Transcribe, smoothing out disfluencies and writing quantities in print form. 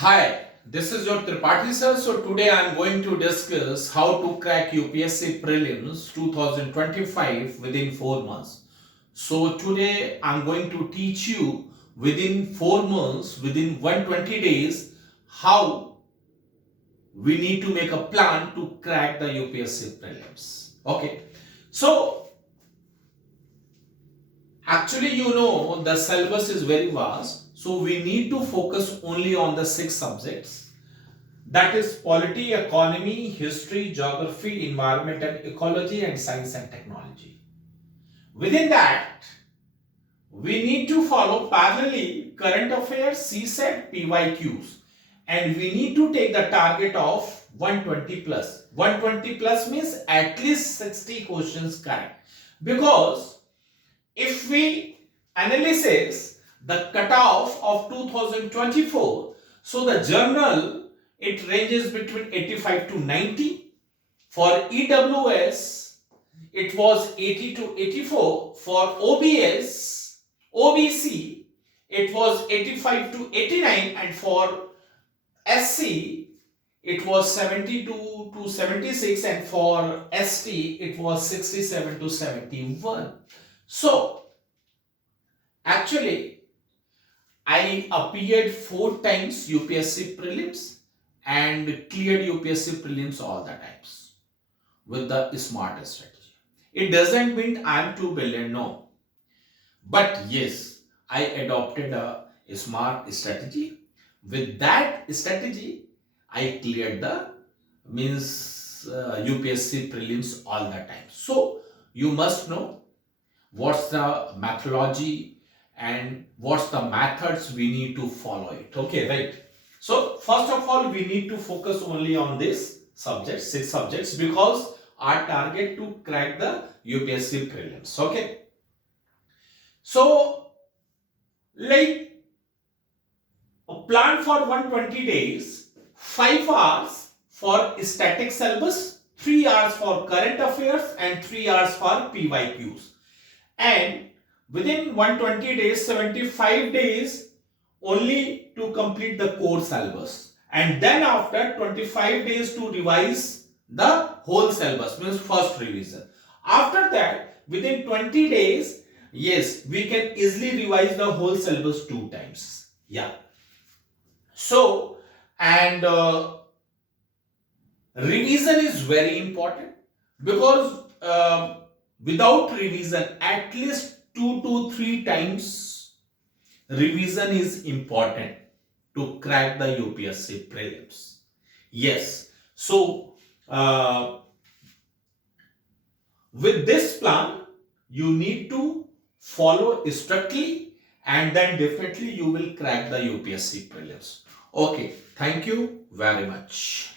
Hi, this is your Tripathi Sir. So today I am going to discuss how to crack UPSC Prelims 2025 within 4 months. So today I am going to teach you within 4 months, within 120 days, how we need to make a plan to crack the UPSC Prelims. Okay. So actually the syllabus is very vast. So we need to focus only on the 6 subjects. That is polity, economy, history, geography, environment and ecology, and science and technology. Within that, we need to follow parallelly current affairs, CSET, PYQs, and we need to take the target of 120 plus. 120 plus means at least 60 questions correct. Because if we analysis the cutoff of 2024, so the journal, it ranges between 85 to 90. For EWS, it was 80 to 84. For OBC, it was 85 to 89. And for SC, it was 72 to 76. And for ST, it was 67 to 71. So, actually, I appeared 4 times UPSC Prelims and cleared UPSC Prelims all the times with the smart strategy. It doesn't mean I am too brilliant, no. But yes, I adopted a smart strategy. With that strategy, I cleared the UPSC Prelims all the time. So you must know what's the methodology and what's the methods we need to follow it. Okay, right? So first of all, we need to focus only on this subject, 6 subjects, because our target to crack the UPSC prelims. Okay. So like a plan for 120 days, 5 hours for static syllabus, 3 hours for current affairs and 3 hours for PYQs. And within 120 days, 75 days only to complete the core syllabus, and then after 25 days to revise the whole syllabus, means first revision. After that, within 20 days, yes, we can easily revise the whole syllabus 2 times. Yeah. So, and revision is very important, because without revision, at least 2 to 3 times revision is important to crack the UPSC prelims. Yes. So, with this plan, you need to follow strictly, and then definitely you will crack the UPSC prelims. Okay. Thank you very much.